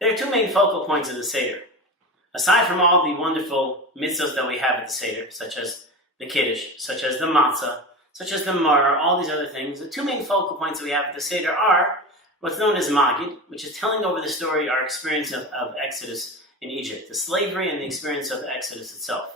There are two main focal points of the Seder. Aside from all the wonderful mitzvahs that we have at the Seder, such as the Kiddush, such as the Matzah, such as the Maror, all these other things, the two main focal points that we have at the Seder are what's known as Magid, which is telling over the story, our experience of Exodus in Egypt, the slavery and the experience of Exodus itself.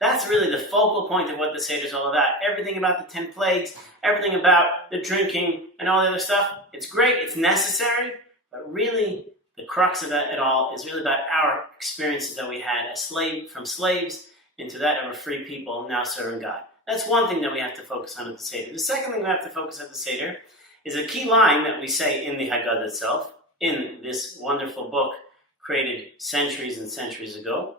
That's really the focal point of what the Seder is all about. Everything about the 10 plagues, everything about the drinking and all the other stuff, it's great, it's necessary, but really the crux of that at all is really about our experiences that we had as from slaves into that of a free people now serving God. That's one thing that we have to focus on at the Seder. The second thing we have to focus on at the Seder is a key line that we say in the Haggadah itself, in this wonderful book created centuries and centuries ago.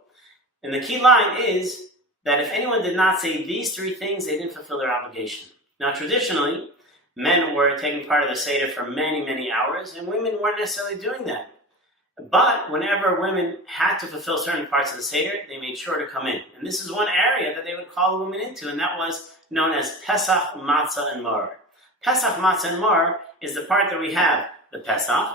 And the key line is that if anyone did not say these three things, they didn't fulfill their obligation. Now, traditionally, men were taking part of the Seder for many, many hours, and women weren't necessarily doing that. But whenever women had to fulfill certain parts of the Seder, they made sure to come in. And this is one area that they would call women into, and that was known as Pesach, Matzah, and Maror. Pesach, Matzah, and Maror is the part that we have the Pesach.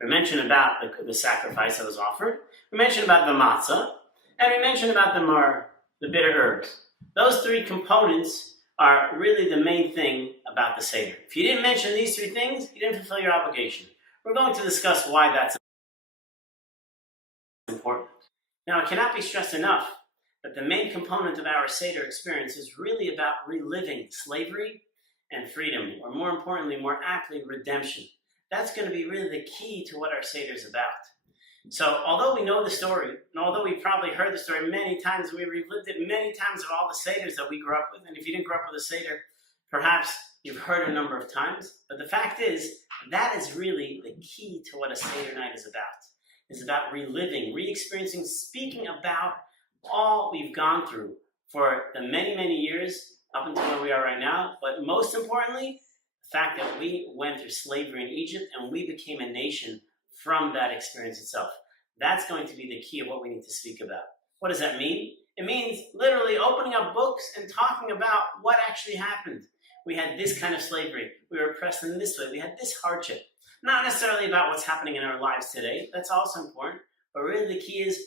We mentioned about the sacrifice that was offered. We mentioned about the Matzah, and we mentioned about the Maror, the bitter herbs. Those three components are really the main thing about the Seder. If you didn't mention these three things, you didn't fulfill your obligation. We're going to discuss why that's important. Now, it cannot be stressed enough that the main component of our Seder experience is really about reliving slavery and freedom, or more importantly, more aptly, redemption. That's going to be really the key to what our Seder is about. So, although we know the story, and although we probably heard the story many times, we relived it many times of all the Seders that we grew up with, and if you didn't grow up with a Seder, perhaps you've heard it a number of times, but the fact is, that is really the key to what a Seder night is about. It's about reliving, re-experiencing, speaking about all we've gone through for the many, many years up until where we are right now, but most importantly, the fact that we went through slavery in Egypt and we became a nation from that experience itself. That's going to be the key of what we need to speak about. What does that mean? It means literally opening up books and talking about what actually happened. We had this kind of slavery. We were oppressed in this way. We had this hardship. Not necessarily about what's happening in our lives today. That's also important. But really the key is,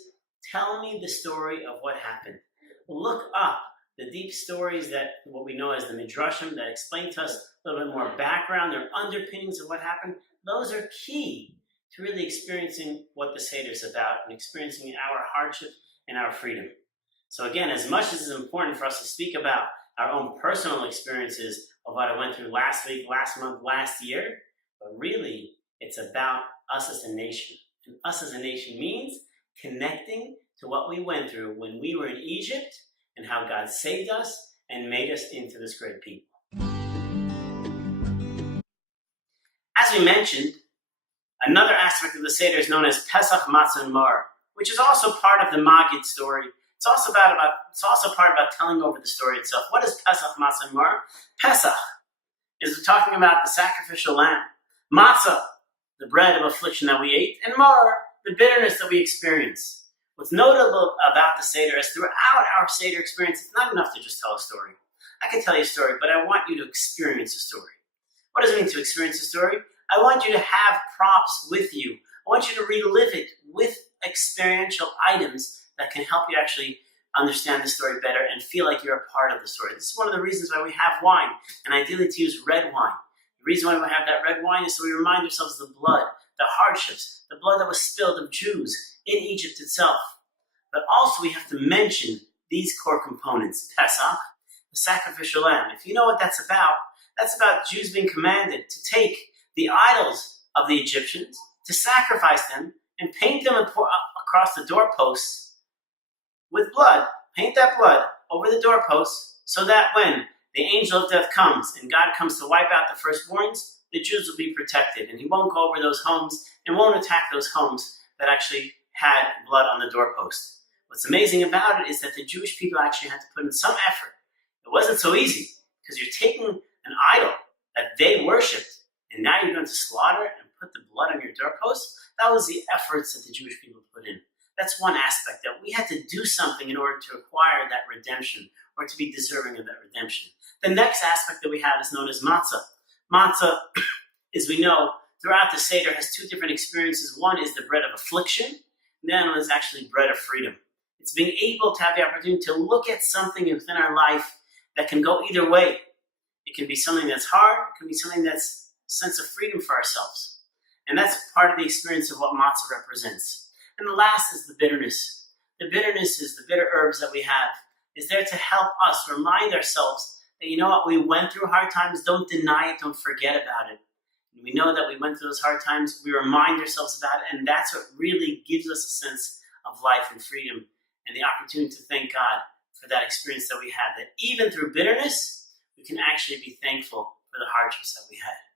tell me the story of what happened. Look up the deep stories that what we know as the Midrashim that explain to us a little bit more background, their underpinnings of what happened. Those are key to really experiencing what the Seder is about and experiencing our hardship and our freedom. So again, as much as it's important for us to speak about our own personal experiences of what I went through last week, last month, last year, but really it's about us as a nation. And us as a nation means connecting to what we went through when we were in Egypt and how God saved us and made us into this great people. As we mentioned, another aspect of the Seder is known as Pesach, Matzah, and Maror, which is also part of the Magid story. It's also part about telling over the story itself. What is Pesach, Matzah, and Maror? Pesach is talking about the sacrificial lamb. Matzah, the bread of affliction that we ate, and Maror, the bitterness that we experience. What's notable about the Seder is throughout our Seder experience, it's not enough to just tell a story. I can tell you a story, but I want you to experience a story. What does it mean to experience a story? I want you to have props with you. I want you to relive it with experiential items that can help you actually understand the story better and feel like you're a part of the story. This is one of the reasons why we have wine, and ideally to use red wine. The reason why we have that red wine is so we remind ourselves of the blood, the hardships, the blood that was spilled of Jews in Egypt itself. But also we have to mention these core components. Pesach, the sacrificial lamb. If you know what that's about Jews being commanded to take the idols of the Egyptians, to sacrifice them, and paint them across the doorposts with blood. Paint that blood over the doorposts so that when the angel of death comes and God comes to wipe out the firstborns, the Jews will be protected, and he won't go over those homes and won't attack those homes that actually had blood on the doorpost. What's amazing about it is that the Jewish people actually had to put in some effort. It wasn't so easy, because you're taking an idol that they worshipped, and now you're going to slaughter and put the blood on your doorpost. That was the efforts that the Jewish people put in. That's one aspect, that we had to do something in order to acquire that redemption, or to be deserving of that redemption. The next aspect that we have is known as matzah. Matzah, as we know, throughout the Seder has two different experiences. One is the bread of affliction, and the other one is actually bread of freedom. It's being able to have the opportunity to look at something within our life that can go either way. It can be something that's hard, it can be something that's a sense of freedom for ourselves. And that's part of the experience of what matzah represents. And the last is the bitterness. The bitterness is the bitter herbs that we have. Is there to help us remind ourselves that, you know what, we went through hard times, don't deny it, don't forget about it. And we know that we went through those hard times, we remind ourselves about it, and that's what really gives us a sense of life and freedom and the opportunity to thank God for that experience that we had. That even through bitterness, we can actually be thankful for the hardships that we had.